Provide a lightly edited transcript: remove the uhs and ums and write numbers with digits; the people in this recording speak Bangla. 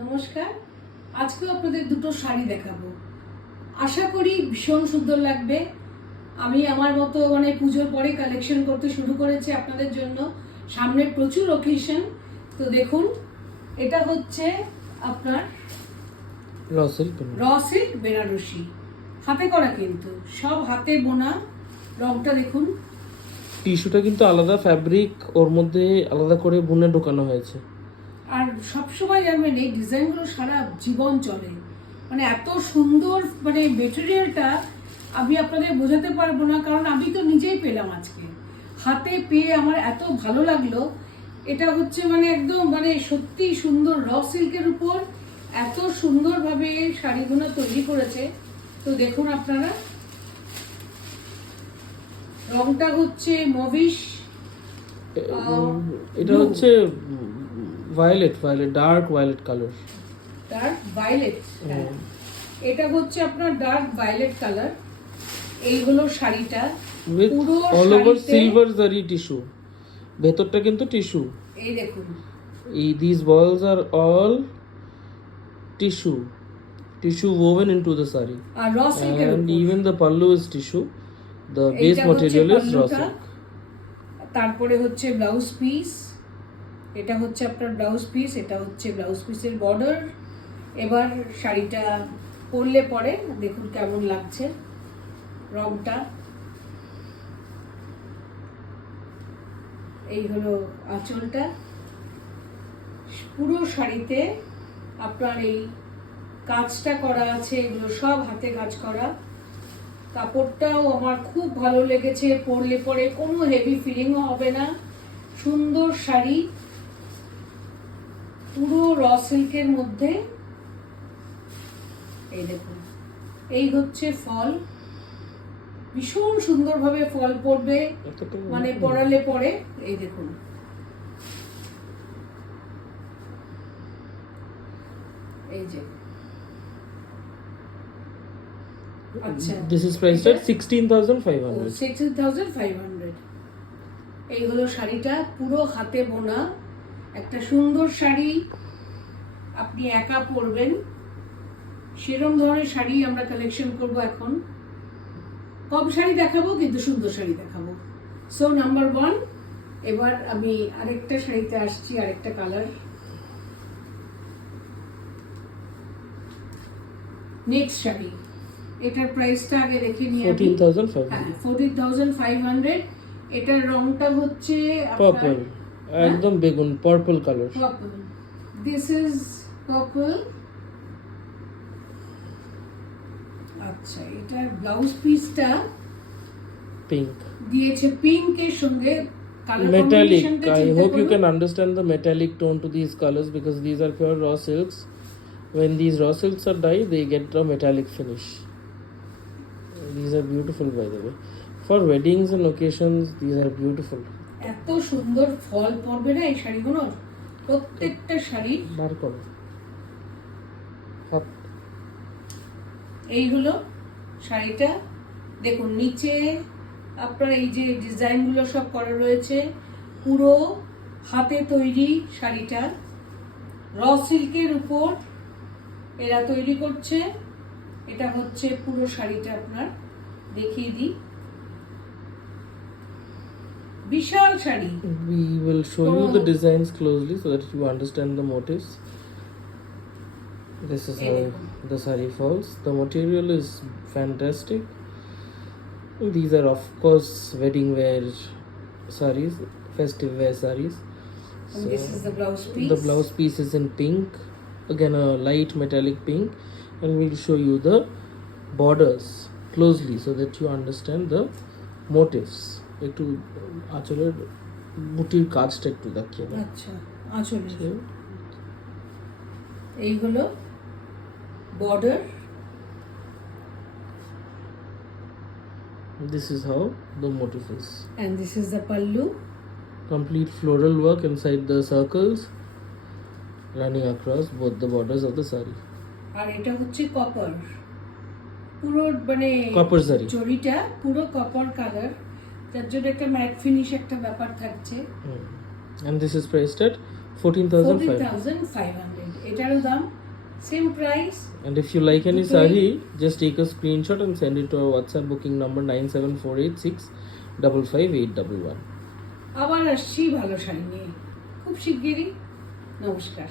নমস্কার। আজকে আপনাদের দুটো শাড়ি দেখাবো। আশা করি ভীষণ সুন্দর লাগবে। আমি আমার মতো পুজোর পরে কালেকশন করতে শুরু করেছি আপনাদের জন্য। সামনে প্রচুর অকেশন, তো দেখুন এটা হচ্ছে আপনার র সিল্ক বেনারসি, হাতে করা, কিন্তু সব হাতে বোনা। রংটা দেখুন, টিস্যুটা কিন্তু আলাদা ফ্যাব্রিক, ওর মধ্যে আলাদা করে বুনে ঢোকানো হয়েছে। আর সবসময় জানবেন এই ডিজাইনগুলো সারা জীবন চলে। এত সুন্দর মেটেরিয়ালটা আমি আপনাদের বোঝাতে পারবো না, কারণ আমি তো নিজেই পেলাম আজকে হাতে পেয়ে, আমার এত ভালো লাগলো। এটা হচ্ছে একদম সত্যি সুন্দর র সিল্কের উপর এত সুন্দরভাবে শাড়িগুলো তৈরি করেছে। তো দেখুন আপনারা, রংটা হচ্ছে মভিশ, এটা হচ্ছে violet dark violet colour. Dark violet, এটা হচ্ছে আপনার ডার্ক ভায়োলেট কালার। এই হলো শাড়িটা, উইথ পুরো অল ওভার শাড়িতে সিলভার জারি টিস্যু। ভেতরটা কিন্তু টিস্যু। এই দেখুন, দিস বলস আর all tissue woven into the saree, আর র সিল্কের and উপর। even the pallu is tissue. The base এইটা হচ্ছে material is raw পাল্লুটা। silk. তারপরে হচ্ছে ব্লাউজ পিস, এটা হচ্ছে আপনার ব্লাউজ পিস, এটা হচ্ছে ব্লাউজ পিসের বর্ডার। এবার শাড়িটা পরলে পরে দেখুন কেমন লাগছে রংটা। এই হলো আঁচলটা। পুরো শাড়িতে আপনার এই কাজটা করা আছে, এগুলো সব হাতে কাজ করা। কাপড়টাও আমার খুব ভালো লেগেছে, পরলে পরে কোনো হেভি ফিলিংও হবে না। সুন্দর শাড়ি, পুরো র সিল্কের মধ্যে। এই দেখুন, এই হচ্ছে ফল, ভীষণ সুন্দরভাবে ফল পড়বে পরালে পরে। এই দেখুন, এই যে আচ্ছা, This is priced at 16,500. 16,500। এই হলো শাড়িটা, পুরো হাতে বোনা একটা সুন্দর শাড়ি। আপনি একা পরবেন সেরকম ধরনের শাড়ি আমরা কালেকশন করব এখন। কম শাড়ি দেখাবো, কিন্তু সুন্দর শাড়ি দেখাবো। সো নাম্বার 1, এবার আমি আরেকটা শাড়িতে আসছি, আরেকটা কালার। নেক্সট শাড়ি, এটার প্রাইসটা আগে দেখে নিই। 14,500. 14,500। এটার রংটা হচ্ছে Purple. একদম বেগুন, purple colour. Purple. This is purple. আচ্ছা, এটার ব্লাউজ পিসটা পিঙ্ক। দিয়েছে পিঙ্কের সঙ্গে। Colour Metallic. কম্বিনেশনটা I চিন্তা hope you করুন। can understand the metallic tone to these colors because these are pure raw silks. When these raw silks are dyed, they get a metallic finish. These are beautiful, by the way. For weddings and occasions, these are beautiful. এত সুন্দর ফল পড়বে না এই শাড়িগুলোর, প্রত্যেকটা শাড়ি। বার করো। এই হলো শাড়িটা, দেখুন নিচে আপনার এই যে ডিজাইনগুলো সব করা রয়েছে, পুরো হাতে তৈরি শাড়িটা র সিল্কের উপর এরা তৈরি করছে। এটা হচ্ছে পুরো শাড়িটা, আপনার দেখিয়ে দিই, বিশাল sari. We will show you the designs closely so that you understand the motifs. This is how the saree falls. The material is fantastic. These are of course wedding wear sarees, festive wear sarees. And this is the blouse piece. The blouse piece is in pink, again a light metallic pink, and we'll show you the borders closely so that you understand the motifs. একটু আঁচলের বুটির কাজটা একটু দেখিয়ে দাও। আচ্ছা, আঁচলে এই হলো border. This is how the motif is. And this is the pallu. Complete floral work inside the circles running across both the borders of the saree. আর এটা হচ্ছে কপার, পুরো Copper zari. জরিটা পুরো কপার কালার, যার জন্য একটা ম্যাট ফিনিশ একটা ব্যাপার থাকছে। And this is priced at 14,500. 14,500। এটারও দাম same price. And if you like any Okay. sari, just take a screenshot and send it to our WhatsApp booking number 97486555811. আবার আসছি ভালো শাড়ি নিয়ে খুব শিগগিরই। নমস্কার।